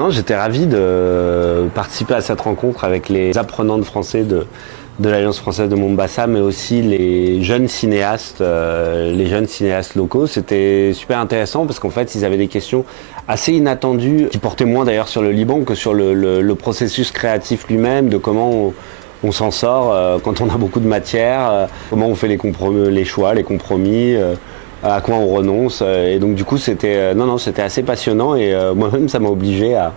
Non, j'étais ravi de participer à cette rencontre avec les apprenants de français de l'Alliance française de Mombasa, mais aussi les jeunes cinéastes locaux. C'était super intéressant parce qu'en fait, ils avaient des questions assez inattendues, qui portaient moins d'ailleurs sur le Liban que sur le processus créatif lui-même, de comment on s'en sort quand on a beaucoup de matière, comment on fait les choix, les compromis. À quoi on renonce, et donc du coup c'était c'était assez passionnant, et moi-même ça m'a obligé à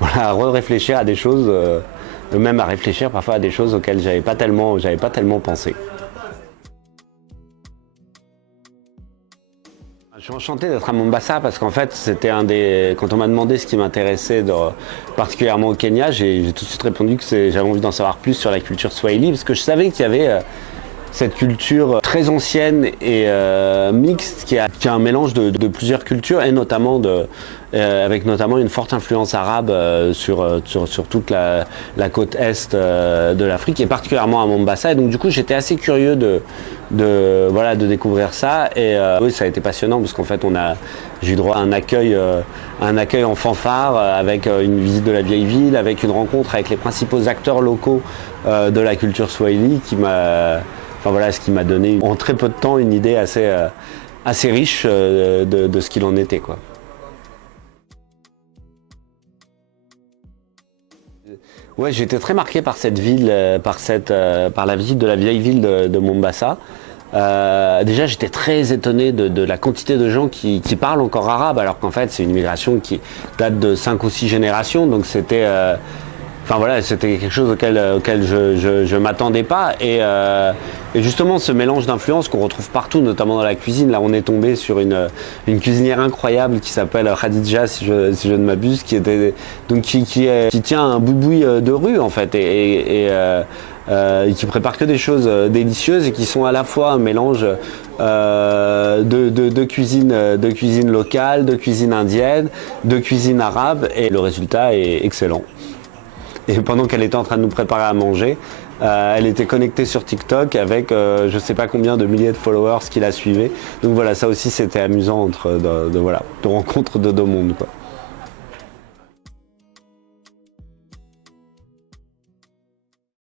voilà, à réfléchir à des choses, même à réfléchir parfois à des choses auxquelles j'avais pas tellement pensé. Je suis enchanté d'être à Mombasa parce qu'en fait c'était quand on m'a demandé ce qui m'intéressait particulièrement au Kenya, j'ai tout de suite répondu que j'avais envie d'en savoir plus sur la culture swahili, parce que je savais qu'il y avait cette culture très ancienne et mixte qui a un mélange de plusieurs cultures, et notamment avec notamment une forte influence arabe sur toute la côte est de l'Afrique, et particulièrement à Mombasa. Et donc du coup j'étais assez curieux de découvrir ça, et oui, ça a été passionnant parce qu'en fait j'ai eu droit à un accueil en fanfare, avec une visite de la vieille ville, avec une rencontre avec les principaux acteurs locaux de la culture swahili ce qui m'a donné en très peu de temps une idée assez riche de ce qu'il en était, quoi. Ouais, j'ai été très marqué par cette ville, par la visite de la vieille ville de Mombasa. Déjà, j'étais très étonné de la quantité de gens qui parlent encore arabe, alors qu'en fait, c'est une migration qui date de 5 ou 6 générations, donc c'était quelque chose auquel je m'attendais pas, et justement ce mélange d'influences qu'on retrouve partout, notamment dans la cuisine. Là, on est tombé sur une cuisinière incroyable qui s'appelle Khadija, si je ne m'abuse, qui tient un boui-boui de rue en fait, et qui prépare que des choses délicieuses, et qui sont à la fois un mélange de cuisine locale, de cuisine indienne, de cuisine arabe, et le résultat est excellent. Et pendant qu'elle était en train de nous préparer à manger, elle était connectée sur TikTok avec je ne sais pas combien de milliers de followers qui la suivaient. Donc voilà, ça aussi c'était amusant de rencontres de deux mondes, quoi.